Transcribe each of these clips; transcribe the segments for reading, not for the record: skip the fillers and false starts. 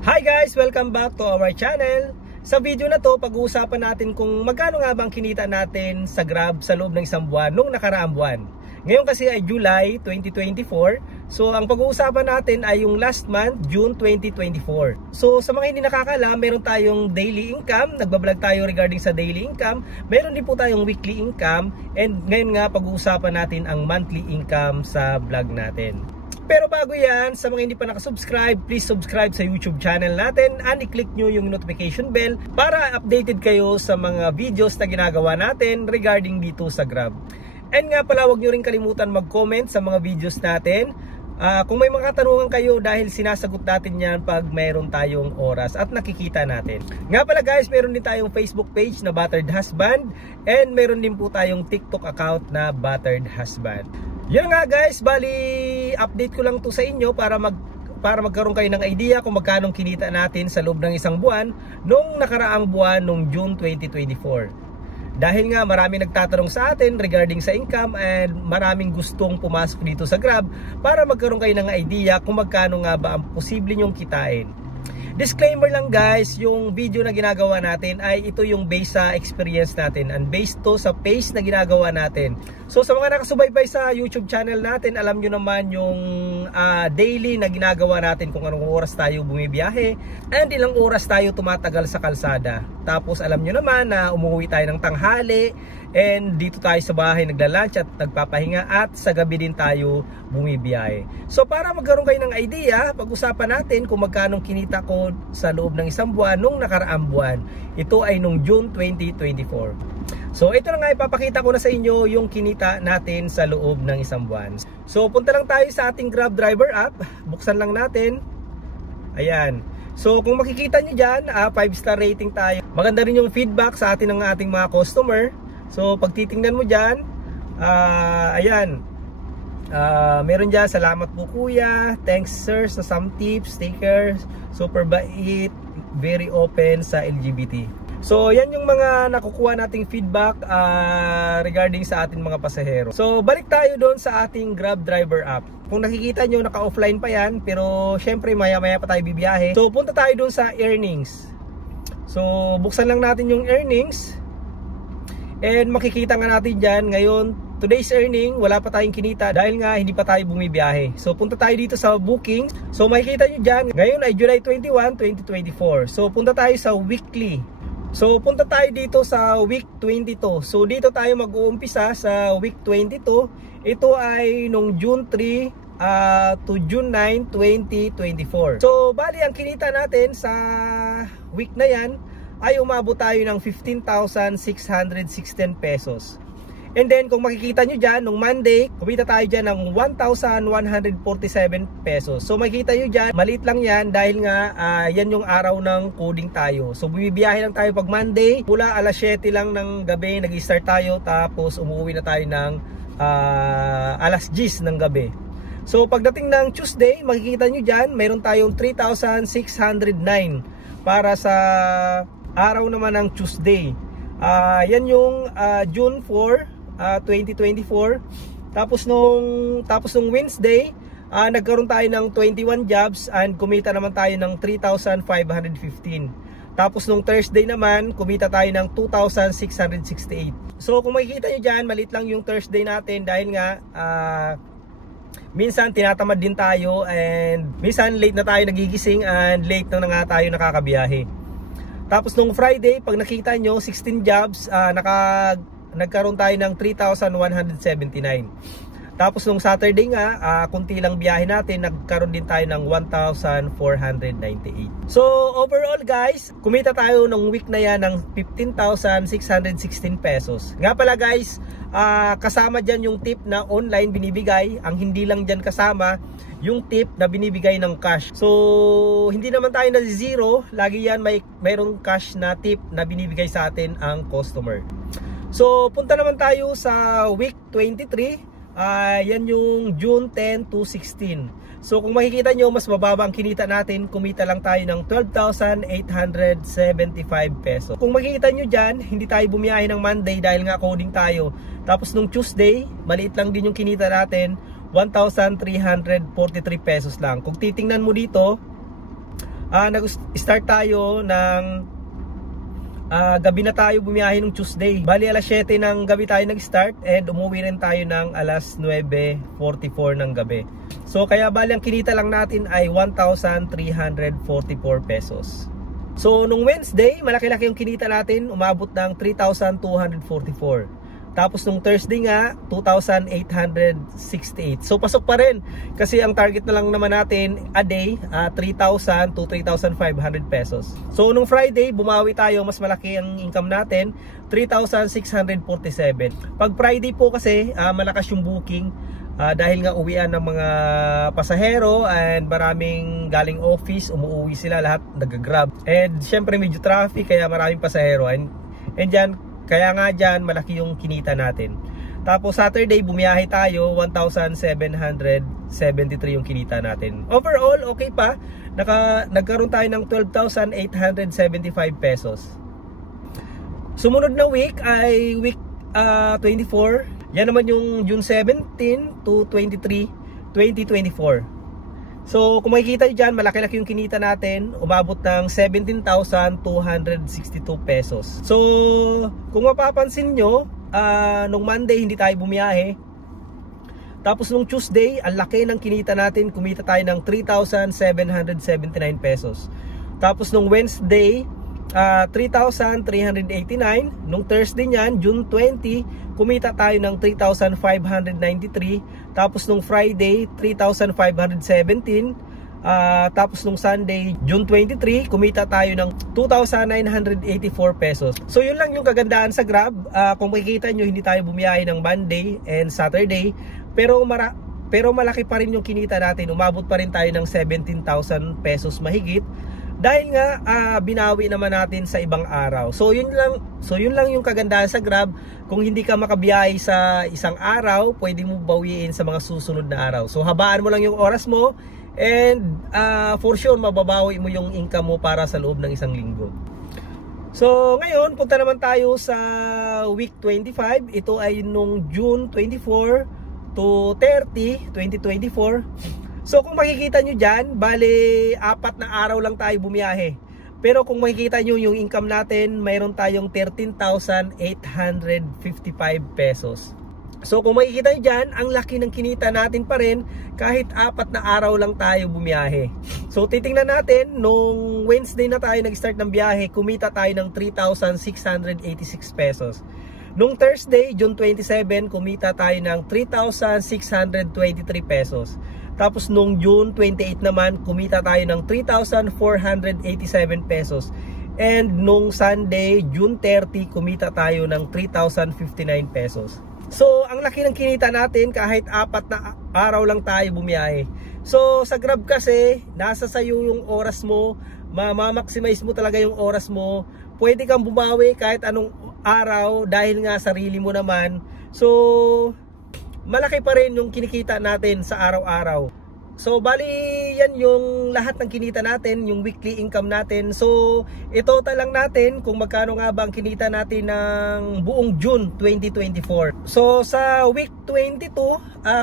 Hi guys! Welcome back to our channel. Sa video na to, pag-uusapan natin kung magkano nga bang kinita natin sa Grab sa loob ng isang buwan nung nakaraang buwan. Ngayon kasi ay July 2024. So ang pag-uusapan natin ay yung last month, June 2024. So sa mga hindi nakakaalam, meron tayong daily income. Nagbablog tayo regarding sa daily income. Meron din po tayong weekly income. And ngayon nga pag-uusapan natin ang monthly income sa vlog natin. Pero bago yan, sa mga hindi pa nakasubscribe, please subscribe sa YouTube channel natin and i-click nyo yung notification bell para updated kayo sa mga videos na ginagawa natin regarding dito sa Grab. And nga pala, huwag nyo rin kalimutan mag-comment sa mga videos natin. Kung may mga katanungan kayo dahil sinasagot natin yan pag mayroon tayong oras at nakikita natin. Nga pala guys, meron din tayong Facebook page na Battered Husband and meron din po tayong TikTok account na Battered Husband. Yan nga guys, bali update ko lang to sa inyo para magkaroon kayo ng idea kung magkano kinita natin sa loob ng isang buwan nung nakaraang buwan nung June 2024. Dahil nga marami nagtatanong sa atin regarding sa income and maraming gustong pumasok dito sa Grab para magkaroon kayo ng idea kung magkano nga ba ang posible nyong kitain. Disclaimer lang guys, yung video na ginagawa natin ay ito yung based sa experience natin and based to sa pace na ginagawa natin. So sa mga nakasubaybay sa YouTube channel natin, alam nyo naman yung daily na ginagawa natin kung anong oras tayo bumibiyahe and ilang oras tayo tumatagal sa kalsada. Tapos alam nyo naman na umuwi tayo ng tanghali and dito tayo sa bahay nagla-lunch at nagpapahinga at sa gabi din tayo bumibiyahe. So para magkaroon kayo ng idea, pag-usapan natin kung magkano kinita ko sa loob ng isang buwan nung nakaraang buwan. Ito ay nung June 2024. So ito na nga, ipapakita ko na sa inyo yung kinita natin sa loob ng isang buwan. So punta lang tayo sa ating Grab driver app. Buksan lang natin. Ayan. So kung makikita nyo dyan, 5-star rating tayo. Maganda rin yung feedback sa atin ng ating mga customer. So pag titingnan mo dyan, ayan, meron dyan, salamat po kuya, thanks sir sa some tips, take care, super bait, very open sa LGBT. So yan yung mga nakukuha nating feedback regarding sa ating mga pasahero. So balik tayo doon sa ating Grab driver app. Kung nakikita nyo, naka-offline pa yan, pero syempre maya-maya pa tayo bibiyahe. So punta tayo doon sa earnings. So buksan lang natin yung earnings. And makikita nga natin dyan, ngayon, today's earning, wala pa tayong kinita dahil nga hindi pa tayo bumibiyahe. So punta tayo dito sa booking. So makikita nyo dyan, ngayon ay July 21, 2024. So punta tayo sa weekly. So punta tayo dito sa week 22. So dito tayo mag-uumpisa sa week 22. Ito ay nung June 3 to June 9, 2024. So bali ang kinita natin sa week na yan ay umabot tayo ng 15,616 pesos. And then kung makikita nyo dyan, nung Monday, kumita tayo dyan ng 1,147 pesos. So makikita nyo dyan, maliit lang yan dahil nga yan yung araw ng coding tayo. So bumibiyahe lang tayo pag Monday, mula alas 7 lang ng gabi, nag-start tayo, tapos umuwi na tayo ng alas 10 ng gabi. So pagdating ng Tuesday, makikita nyo dyan, mayroon tayong 3,609 para sa araw naman ng Tuesday. Yan yung June 4, 2024. Tapos nung Wednesday, nagkaroon tayo ng 21 jobs and kumita naman tayo ng 3,515. Tapos nung Thursday naman, kumita tayo ng 2,668. So kung makikita nyo dyan, maliit lang yung Thursday natin dahil nga minsan tinatamad din tayo and minsan late na tayo nagigising and late na nga tayo nakakabiyahe. Tapos nung Friday, pag nakita nyo, 16 jobs, nagkaroon tayo ng 3,179. Tapos nung Saturday nga, kunti lang biyahe natin, nagkaroon din tayo ng 1,498. So overall guys, kumita tayo nung week na yan ng 15,616 pesos. Nga pala guys, kasama dyan yung tip na online binibigay. Ang hindi lang dyan kasama yung tip na binibigay ng cash. So hindi naman tayo na zero, lagi yan mayroong cash na tip na binibigay sa atin ang customer. So punta naman tayo sa week 23. Yan yung June 10 to 16. So kung makikita nyo, mas mababa ang kinita natin. Kumita lang tayo ng 12,875 pesos. Kung makikita nyo dyan, hindi tayo bumiyahe ng Monday dahil nga coding tayo. Tapos nung Tuesday, maliit lang din yung kinita natin, 1,343 pesos lang. Kung titingnan mo dito, Nag-start tayo ng gabi na tayo bumiyahe nung Tuesday. Bali alas 7 ng gabi tayo nag-start and umuwi rin tayo ng alas 9:44 ng gabi. So kaya bali ang kinita lang natin ay 1,344 pesos. So nung Wednesday, malaki-laki yung kinita natin, umabot ng 3,244. Tapos nung Thursday nga, 2,868. So pasok pa rin kasi ang target na lang naman natin a day, 3,000 to 3,500 pesos. So nung Friday, bumawi tayo, mas malaki ang income natin, 3,647. Pag Friday po kasi, malakas yung booking dahil nga uwian ng mga pasahero and maraming galing office, umuwi sila lahat, nag-grab. And syempre medyo traffic kaya maraming pasahero and dyan, kaya nga dyan malaki yung kinita natin. Tapos Saturday bumiyahe tayo, 1,773 yung kinita natin. Overall okay pa, nagkaroon tayo ng 12,875 pesos. Sumunod na week ay week 24. Yan naman yung June 17 to 23, 2024. So kung makikita nyo dyan, malaki-laki yung kinita natin, umabot ng 17,262 pesos. So kung mapapansin nyo, nung Monday hindi tayo bumiyahe. Tapos nung Tuesday, ang laki ng kinita natin, kumita tayo ng 3,779 pesos. Tapos nung Wednesday, 3,389. Nung Thursday nyan, June 20, kumita tayo ng 3,593. Tapos nung Friday, 3,517. Tapos nung Sunday, June 23, kumita tayo ng 2,984 pesos. So yun lang yung kagandahan sa Grab. Kung makikita nyo, hindi tayo bumiyahe ng Monday and Saturday, pero malaki pa rin yung kinita natin. Umabot pa rin tayo ng 17,000 pesos mahigit. Dahil nga binawi naman natin sa ibang araw. So yun lang yung kagandahan sa Grab. Kung hindi ka makabiyahe sa isang araw, pwede mo bawiin sa mga susunod na araw. So habaan mo lang yung oras mo and for sure mababawi mo yung income mo para sa loob ng isang linggo. So ngayon punta naman tayo sa week 25. Ito ay nung June 24 to 30, 2024. So kung makikita nyo dyan, bali 4 na araw lang tayo bumiyahe. Pero kung makikita nyo yung income natin, mayroon tayong 13,855 pesos. So kung makikita nyo dyan, ang laki ng kinita natin pa rin kahit 4 na araw lang tayo bumiyahe. So titingnan natin, nung Wednesday na tayo nag-start ng biyahe, kumita tayo ng 3,686 pesos. Nung Thursday, June 27, kumita tayo ng 3,623 pesos. Tapos nung June 28 naman, kumita tayo ng 3,487 pesos. And nung Sunday, June 30, kumita tayo ng 3,059 pesos. So, ang laki ng kinita natin kahit 4 na araw lang tayo bumiyahe. So, sa Grab kasi, nasa sayo yung oras mo, ma-maximize mo talaga yung oras mo. Pwede kang bumawi kahit anong araw dahil nga sarili mo naman. So, malaki pa rin yung kinikita natin sa araw-araw. So bali yan yung lahat ng kinita natin, yung weekly income natin. So itotal lang natin kung magkano nga ba ang kinita natin ng buong June 2024. So sa week 22,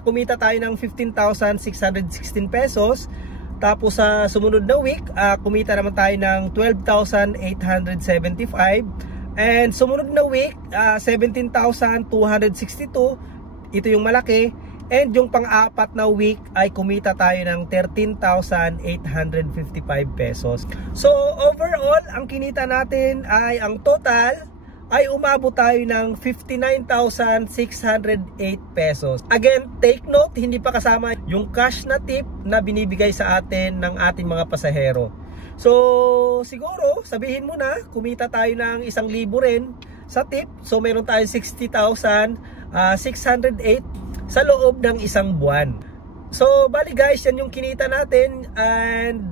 kumita tayo ng 15,616 pesos. Tapos sa sumunod na week, kumita naman tayo ng 12,875. And sumunod na week, 17,262. Ito yung malaki. And yung pang-4 na week ay kumita tayo ng 13,855 pesos. So overall, ang kinita natin ay ang total ay umabot tayo ng 59,608 pesos. Again, take note, hindi pa kasama yung cash na tip na binibigay sa atin ng ating mga pasahero. So siguro, sabihin mo na, kumita tayo ng 1,000 rin sa tip. So meron tayong 60,608 sa loob ng isang buwan. So bali guys, yan yung kinita natin. And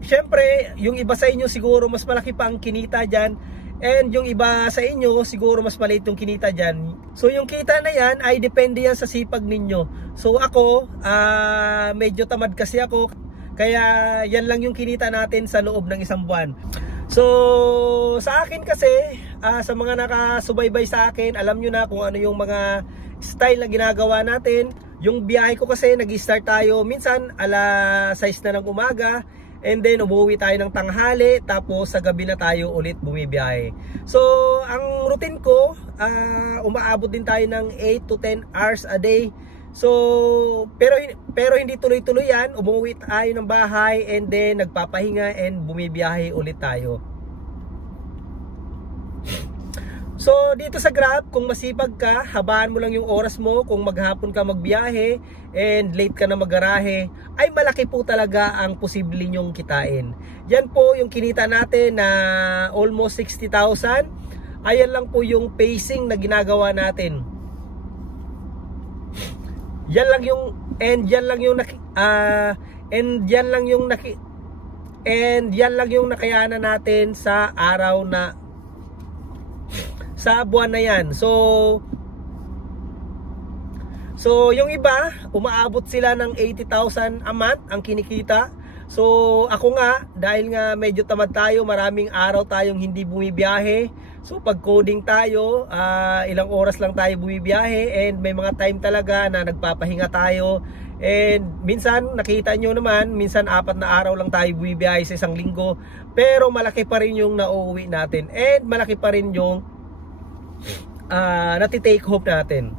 syempre, yung iba sa inyo siguro mas malaki pa ang kinita dyan. And yung iba sa inyo siguro mas maliit yung kinita dyan. So yung kita na yan ay depende yan sa sipag ninyo. So ako, medyo tamad kasi ako, kaya yan lang yung kinita natin sa loob ng isang buwan. So sa akin kasi, sa mga nakasubaybay sa akin, alam nyo na kung ano yung mga style na ginagawa natin. Yung biyahe ko kasi nag-start tayo minsan ala 6 na ng umaga and then umuwi tayo ng tanghali, tapos sa gabi na tayo ulit bumibiyahe. So ang routine ko, umaabot din tayo ng 8 to 10 hours a day. So pero hindi tuloy-tuloy yan. Umuwi tayo ng bahay and then nagpapahinga and bumibiyahe ulit tayo. So dito sa Grab, kung masipag ka, habaan mo lang yung oras mo. Kung maghapon ka magbiyahe and late ka na maggarahe, ay malaki po talaga ang posible nyong kitain. Yan po yung kinita natin na almost 60,000. Ayan lang po yung pacing na ginagawa natin. Yan lang yung nakayanan natin sa araw na sa buwan na yan. So yung iba, umaabot sila ng 80,000 a month ang kinikita. So ako nga, dahil nga medyo tamad tayo, maraming araw tayong hindi bumibiyahe. So pag coding tayo, ilang oras lang tayo bumibiyahe, and may mga time talaga na nagpapahinga tayo. And minsan, nakita nyo naman, minsan 4 na araw lang tayo bumibiyahe sa isang linggo. Pero malaki pa rin yung nauuwi natin, and malaki pa rin yung nati-take home natin.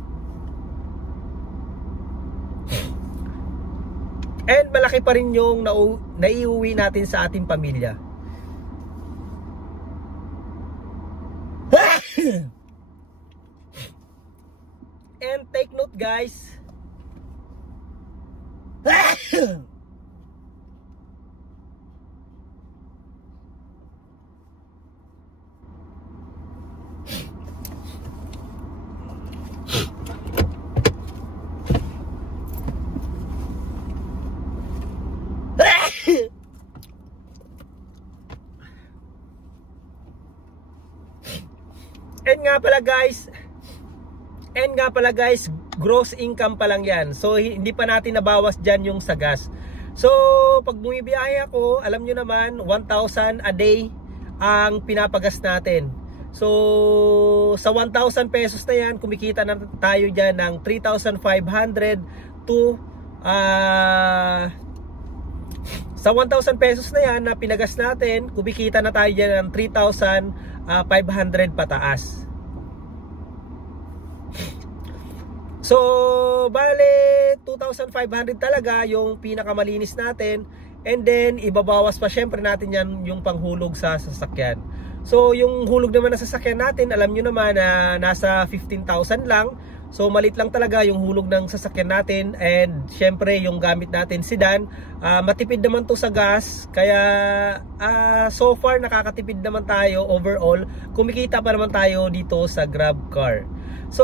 And malaki pa rin yung naiuwi natin sa ating pamilya. And take note, guys. And nga pala guys, gross income pa lang yan. So hindi pa natin nabawas dyan yung sa gas. So pag bumibiyahe ako, alam nyo naman, 1,000 a day ang pinapagas natin. So sa 1,000 pesos na yan, kumikita na tayo dyan ng 3,500 to sa 1,000 pesos na yan na pinagas natin, kumikita na tayo dyan ng 3,500 pataas. So bale 2,500 talaga yung pinakamalinis natin, and then ibabawas pa syempre natin yan yung panghulog sa sasakyan. So yung hulog naman na sasakyan natin, alam nyo naman na nasa 15,000 lang. So malit lang talaga yung hulog ng sasakyan natin, and syempre yung gamit natin sedan, matipid naman to sa gas. Kaya so far nakakatipid naman tayo overall. Kumikita pa naman tayo dito sa GrabCar. So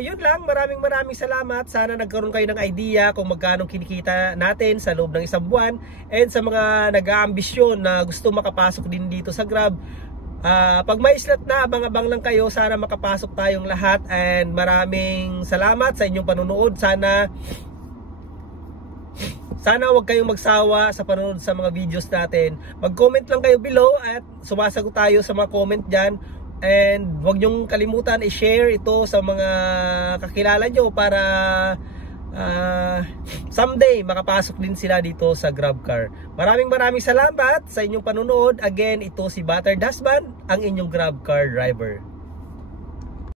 yun lang, maraming salamat. Sana nagkaroon kayo ng idea kung magkano kinikita natin sa loob ng isang buwan. And sa mga nag-aambisyon na gusto makapasok din dito sa Grab, pag may slot na, abang-abang lang kayo. Sana makapasok tayong lahat. And maraming salamat sa inyong panunood. Sana wag kayong magsawa sa panonood sa mga videos natin. Mag-comment lang kayo below at sumasagot tayo sa mga comment dyan. And huwag nyong kalimutan i-share ito sa mga kakilala nyo para someday makapasok din sila dito sa GrabCar. Maraming salamat sa inyong panunood. Again, ito si Battered Husband, ang inyong GrabCar driver.